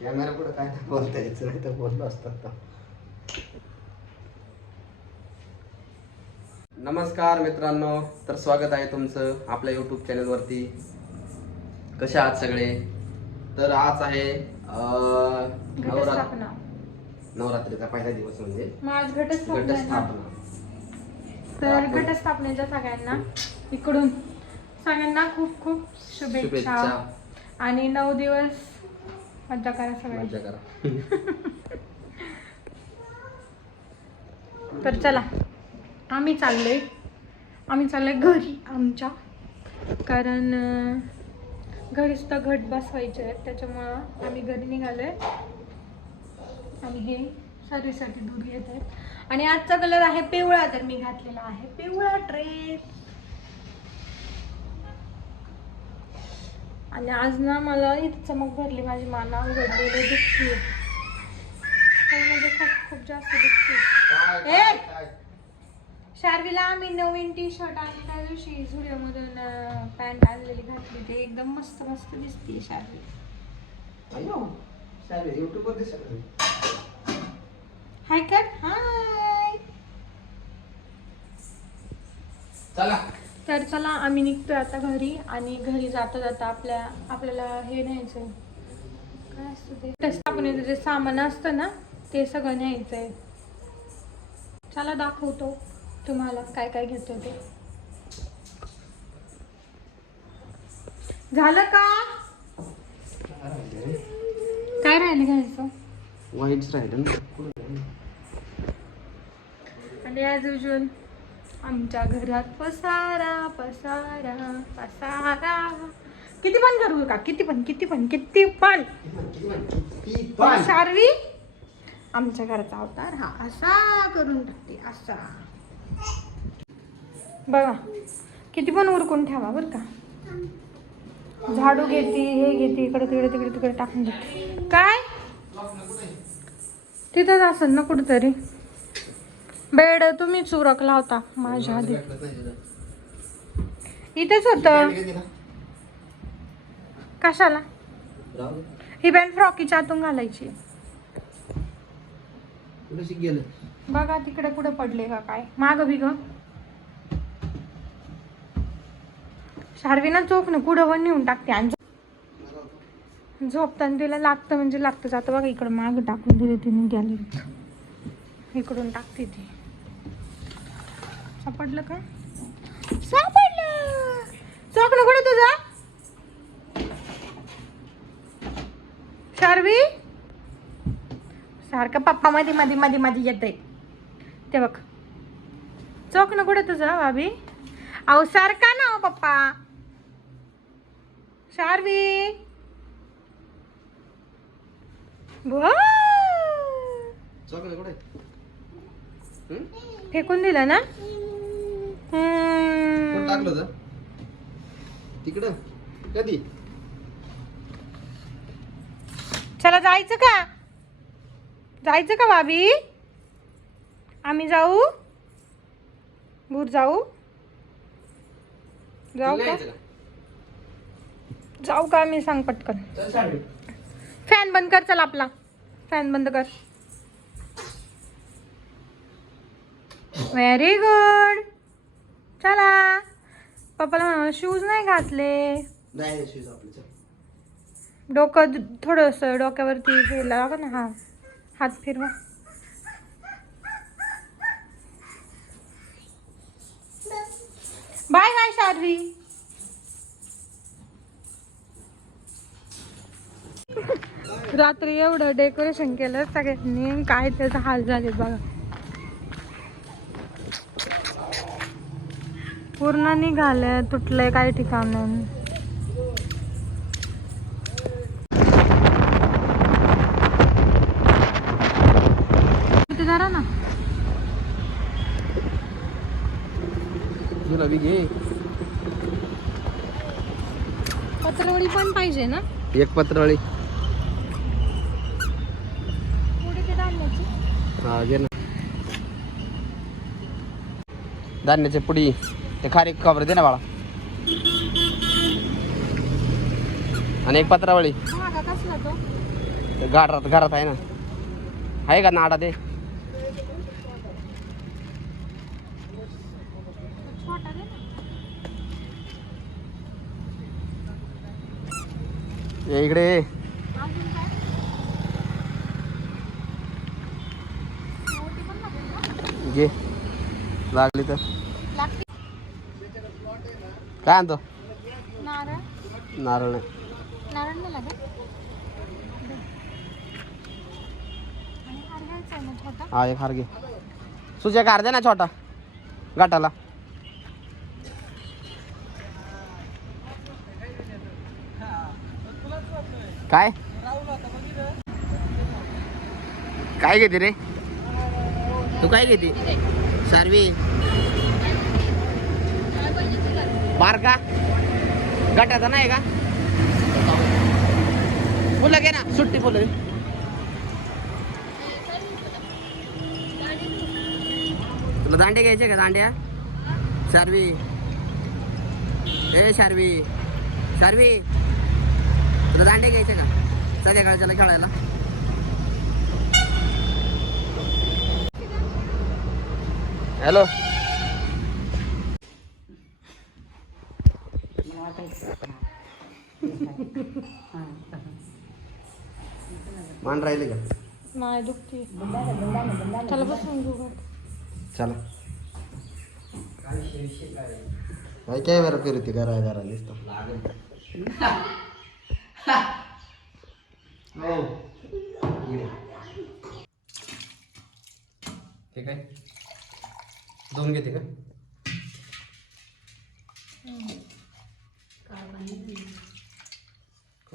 Camera पुढे काय नाही बोलता यायचं नाही तर बोललो असतात तर नमस्कार मित्रांनो तर स्वागत आहे तुमचं आपल्या यूट्यूब चॅनलवरती कसे आहात सगळे? तर आज आहे अं, नवरात्र घटस्थापना नवरात्रीचा पहिला दिवस म्हणजे मग आज घटस्थापना आहे ना? घटस्थापना. तर घटस्थापनेच्या सगळ्यांना इकडून सगळ्यांना खूप खूप शुभेच्छा. शुभेच्छा. आणि नऊ दिवस मजा करा सगळ्यांनी मजा करा. तर चला आम्ही चाललोय. आम्ही चाललोय घरी आमच्या. कारण अं, घरीच तर घट बसवायचे आहेत त्याच्यामुळं आम्ही घरी निघालोय. आणि हे सर्वीसाठी दूध घेत आहेत. आणि आजचा कलर आहे पिवळा तर मी घातलेला आहे पिवळा ड्रेस आणि आज ना मला इथे चमक भरली माझी माना उघडलेली दुखती म्हणजे खूप खूप जास्त दुखते ए! शार्वीला आम्ही नवीन टी शर्ट आणि त्या दिवशी. झुडिओमधून पॅन्ट आणलेली घातली ते. एकदम मस्त मस्त दिसते शार्वी अयो चालेल युट्यूबवर दिसत. हाय कर हाय चला. चला आम्ही निघतोय आता घरी आणि घरी जाता जाता आपल्या आपल्याला हे न्यायचंय. काय असतं ते? जे सामान असतं ना ते सगळं न्यायचंय. चला दाखवतो तुम्हाला काय काय घेतो ते. झालं का? काय राहिलं घ्यायचं? वाईट्स राहिलं आणि ॲज युजल आमच्या घरात पसारा पसारा पसारा. किती पण करू का? किती पण किती पण किती पण. सारवी आमच्या घराचा अवतार हा असा करून टाकते असा. बघा किती पण उरकून ठेवा बरं का. झाडू घेते हे घेते इकडे तिकडे तिकडे तिकडे टाकून देते. काय? तिथंच असेल ना कुठंतरी? बेड तुम्ही चुरकला होता माझ्या आधी. इथेच होतं. कशाला? ही पॅन्ट फ्रॉकीच्या आतून घालायची. बघा तिकडे कुठे पडले का काय. माग बिग. शार्वीना चोख ना कुठं पण नेऊन टाकते आणि झोपताना तिला लागतं म्हणजे लागतं. जातं बघा इकडं माग टाकून दिले तिने गॅलरीत. इकडून टाकते ती. सापडलं का? सापडलं. ना कुठे तुझा? शार्वी? सारखं पप्पा मध्ये मध्ये मध्ये मध्ये येतंय ते बघ. चौक कुठे तुझं भाभी? अहो सारखा ना पप्पा. शार्वी? फेकून दिलं ना? टाकलं होतं? तिकडं? कधी? चला जायचं का? जायचं का भाभी? आम्ही जाऊ? भूर जाऊ? जाऊ का? जाऊ का मी सांग पटकन. फॅन बंद कर चल आपला. फॅन बंद कर. व्हेरी गुड चला. पप्पाला म्हणा शूज नाही घातले. नाही नाही, shoes आपले, चल. डोकं थोडस डोक्यावरती फिरला का ना हा. हात फिरवा. Bye bye Sharvi. रात्री एवढं डेकोरेशन केलं सगळ्यांनी काय त्याचा हाल झाले बघा. पूर्ण निघाले तुटलंय काही ठिकाण तिथे जरा ना. गुलाबी घे. पत्रवडी पण पाहिजे ना? एक पत्रवाळी. धान्याची. हा घे ना. धान्याच्या पुडी. ते खारी खबर दे ना बाळा. आणि एक पत्रावळी. घरात घरात आहे ना. आहे का नाडा ते? इकडे? घे. लागली तर. काय आणतो? नारळ. नारळ नाही. नारळ नाही लागत? आणि हार घ्यायचा आहे ना छोटा. हा एक हार घे. एक हार दे ना छोटा. गाठाला काय? काय घेते रे? तू काय घेते? सारवी. बार का? गटाचा नाही का? फुलं घे ना सुट्टी फुलं तुला दांडे घ्यायचे का दांड्या? शार्वी. ए शार्वी. शारवी. तुला दांडे घ्यायचे का? संध्याकाळच्याला खेळायला. हॅलो. मान राहिले का? नाही दुखते त्याला बसून घेऊ घरात. चला. काय काय बरं फिरते घरा घरा दिसतो. ठीक आहे दोन घेते का?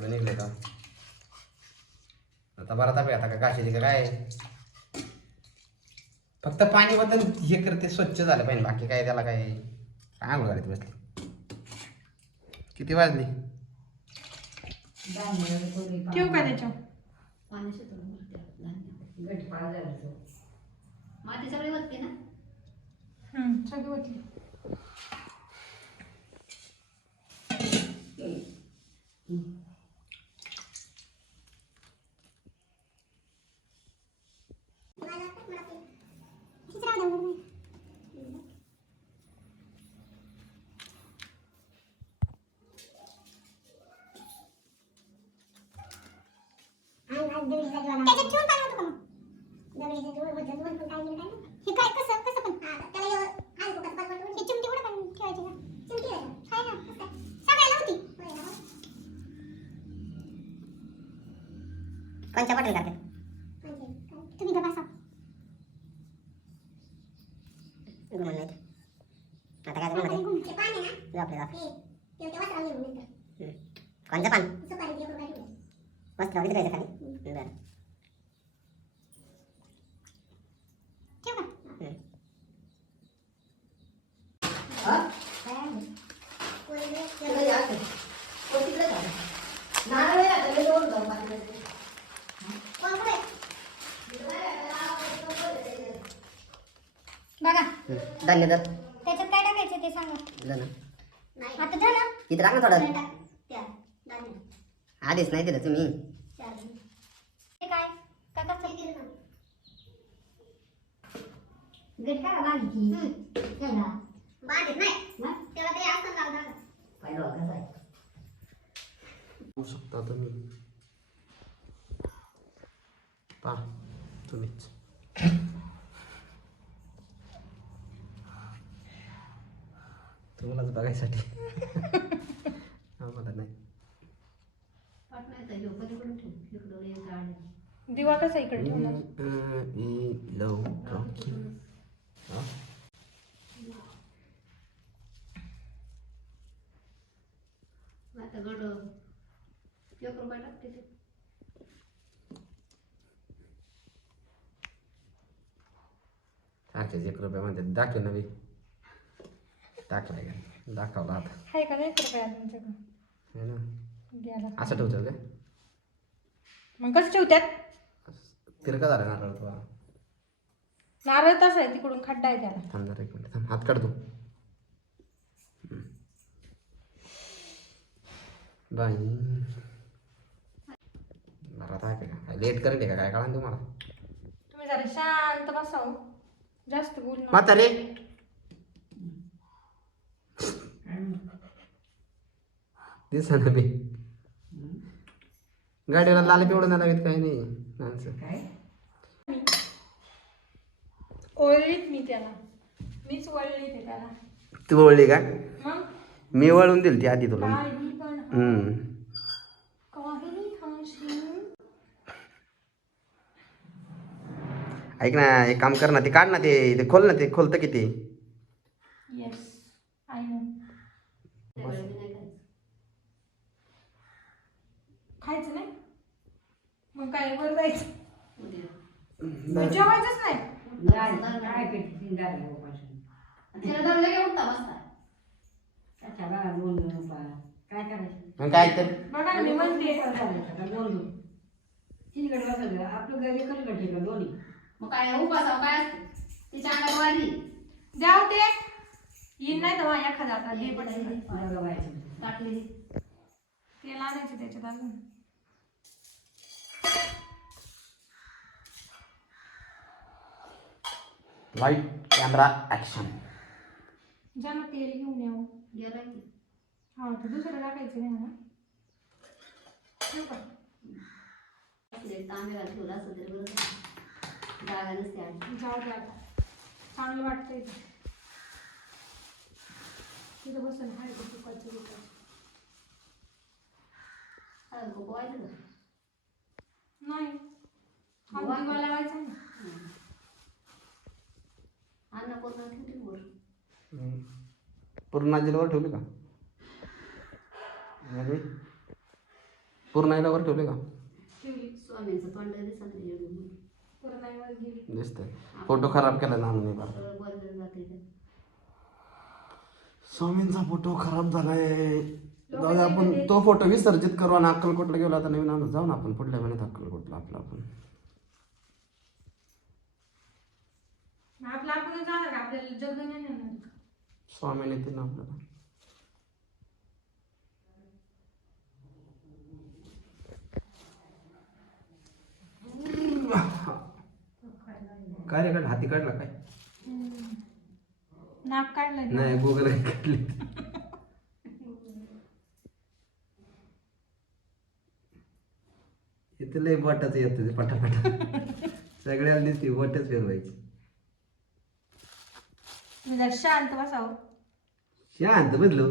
निघले का? आता बरा ताप आता का काशी का काय फक्त पाणी बदल हे करते स्वच्छ झालं पाहिजे. बाकी काय त्याला काय काय आंघोळ घालत बसली. किती वाजली? ठेवू का त्याच्या? माती सगळी होती ना सगळी होती ठेवून काय होतं का मग दगडीचं जोड होतं, दोन पण काय गेलं काय नाही. हे काय कसं कसं पण हा, त्याला एवढं आलं कुठं पण पण ही चिमटी कुठं पण ठेवायची का चिमटी आहे का? आहे ना कसं काय? सगळ्याला होती होय ना? कोणच्या बॉटल करते म्हणजे काय? तुम्ही गप्प बसा. घुमून नाही आता काय आणि जमत घुमते पान आहे ना, झोपले झोप हे, ते- ते वस्त्रावर घेऊन नंतर. कोणचं पान सुपारी एक रुपया ठेवली. किती द्यायचं खाली बरं? बघा धान्य तर त्याच्यात काय टाकायचं ते सांगा दिलं ना नाही आता झालं इथं टाक ना थोडं. आधीच नाही दिलं तुम्ही. ते काय काका चल बाधित नाही त्याला ते असतं लाल धागा. कसं आहे होऊ शकता तुम्ही पा तुम्हीच. तुम्हालाच बघायसाठी. आम्हाला नाही. पाठवायचं ह्यो पलीकडून ठेव इकडून एक गाडी दिवा कसा इकडे ठेवणार? आता गड एक रुपया टाकते ते सारखेच एक रुपया म्हणते दाखव नवी दाखवाय का दाखवला आता. आहे का नाही रुपया तुमच्याकडे? है ना? असं ठेवतो का मग कसं ठेवत्यात? तिरका झाला नारळ तुला. नारळ तसा आहे तिकडून खड्डा आहे त्याला. थांब जरा एक मिनिट थांब. हात काढ तू. बाई. बरं आता आहे का लेट करेल का? काय कळा तुम्हाला? तुम्ही जरा शांत बसाव. जास्त बोल नका. म्हातारे. दिसा ना मी. गाडीला लाल पिवडं नाही लागत काही नाही. माणसं. ओळलीत मी त्याला. मीच वळली ते त्याला. तू वळली का? मग? मी वळून दिली ती आधी तुला. काही पण. हम्म. काही हाशील. ऐक ना एक काम कर ना ते काढ ना ते. ते खोल ना ते खोलतं किती येस आय नो खायचं. नाही? मग काय वर जायचं. जेवायचंच नाही. काय तिला धरलं की उठता बसता. काय करायचं? मग काय तर. बघा ना मी म्हणते. आपलं घरी कलगट ठेवलं दोन्ही. मग काय उपासाव काय असते? तिच्या अंगात द्याव ते येईन नाही तर एखादा आता दे पडेल टाकली. तेल आणायचं त्याच्यात अजून. लाइट कॅमेरा ऍक्शन जा ना तेल घेऊन यावं गेला की हा तर दुसरं टाकायचं नाही ना ठेवू का? असले तांबे ठेवला असं तरी बरं झालं. जाऊ आता चांगलं वाटतंय ते. तिथं बसल हाय ते तुपाचं बिपाचं. हळद कुंकू वाहिलं का? नाही. वा. हा दिवा लावायचा ना. अन्न कोणतं ठेवते वर. पूर्ण ठेवले का? म्हणजे? पूर्ण वर ठेवले का? ठेवली. स्वामींचं तोंड दिसत नाही एवढं. पूर्णाईवर गेली. दिसतंय. फोटो खराब केला ना आम्ही फार सगळं बरं जाते ते. स्वामींचा फोटो खराब झालाय. जाऊ दे आपण तो फोटो विसर्जित करू आणि अक्कलकोटला गेलो आता नवीन आणू जाऊ ना आपण पुढल्या महिन्यात अक्कलकोटला आपला आपण आपलं आपणच जाणार का आपल्याला जग नाही नेणार का? स्वामी नेते ना आपल्याला काय रे काढ हाती काढला काय नाक काढलंय. नाही गुगल काढली इथे लय बोटाचं येतं ते पटापटा. सगळ्याला दिसते बोटच फिरवायची. जरा शांत बसावं. शांत बदलो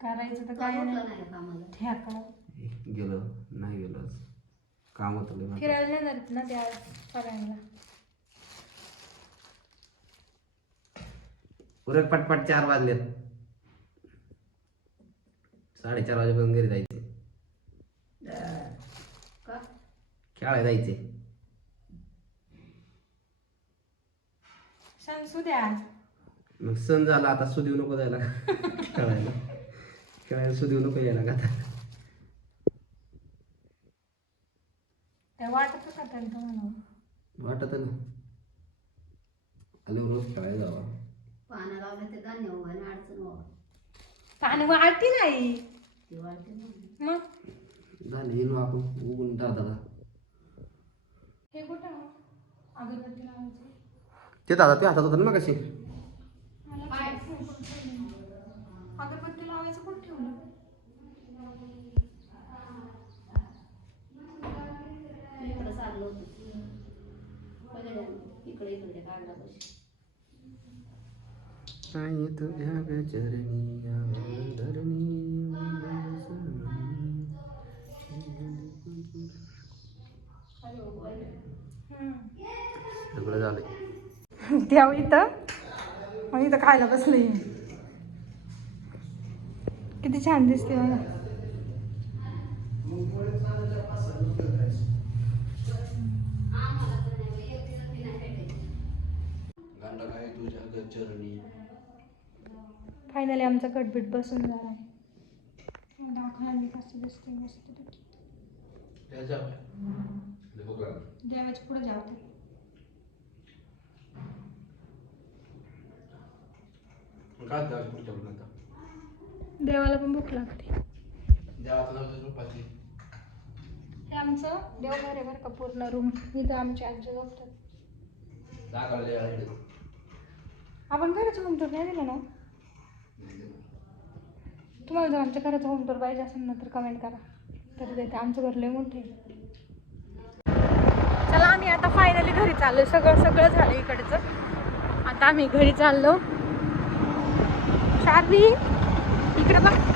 करायचं तर तो काय नाही. ठेका. गेलो नाही गेलो आज. काम होतं लय माझं. फिरायला नेणार आहेत ना त्या सगळ्यांना. उरक पटपट चार वाजलेत. साडेचार वाजेपर्यंत घरी जायचे. खेळायला जायचे. सण सुद्या मग सण झाला आता सुदेव नको जायला. खेळायला. खेळायला सुदेव नको यायला का आता? ते वाटत का त्यांना तुम्हाला वाटत ना. आले रोज खेळायला जावा. पानं लावलं ते धान्य उगा आणि अडचण व्हावं पाणी वाळती नाही. ती वाढते ना. मग? झाले येईन आपण उगून दादा हे कुठं आहे? अगरबत्ती लावायची. ते दादा ते हातात होतं ना मग कशी? अगरबत्ती लावायचं कोण ठेवलं? इकडं चाललं होतं. बघा इकडे इकडे काढला पैसे आई तुझ्या गचरणी धरणी सगळं झालंय. द्याव इथं. मग इथं खायला बसले. किती छान दिसते गचरणी फायनली आमचा कटबीट बसून झाला आहे कसं दिसते मस्त देवाच्या पुढे काय आता देवाला पण भूक लागते. देवाचं नाव रुपाची हे आमचं देवघर आहे बरं का पूर्ण रूम. इथं आमची आजी झोपतात. आहे. आपण घराचं होम टूर नाही दिलं ना? तुम्हाला जर आमच्या घराचं होम टूर पाहिजे असेल ना तर कमेंट करा. तर देते आमचं घर लय मोठे चला आम्ही आता फायनली घरी चाललो. सगळं सगळं झालं इकडचं. आता आम्ही घरी चाललो. शार्वी इकडे बघ.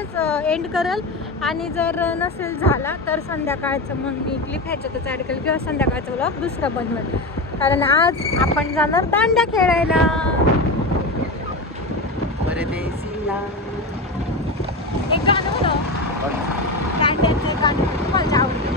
ह्याच्यातच एंड करेल. आणि जर नसेल झाला तर संध्याकाळचं मग मी क्लिप ह्याच्यातच ॲड करेल किंवा संध्याकाळचं ब्लॉग दुसरं बनवेल. कारण आज आपण जाणार दांड्या खेळायला. एक गाणं दांड्याचं गाणं तुम्हाला आवडतं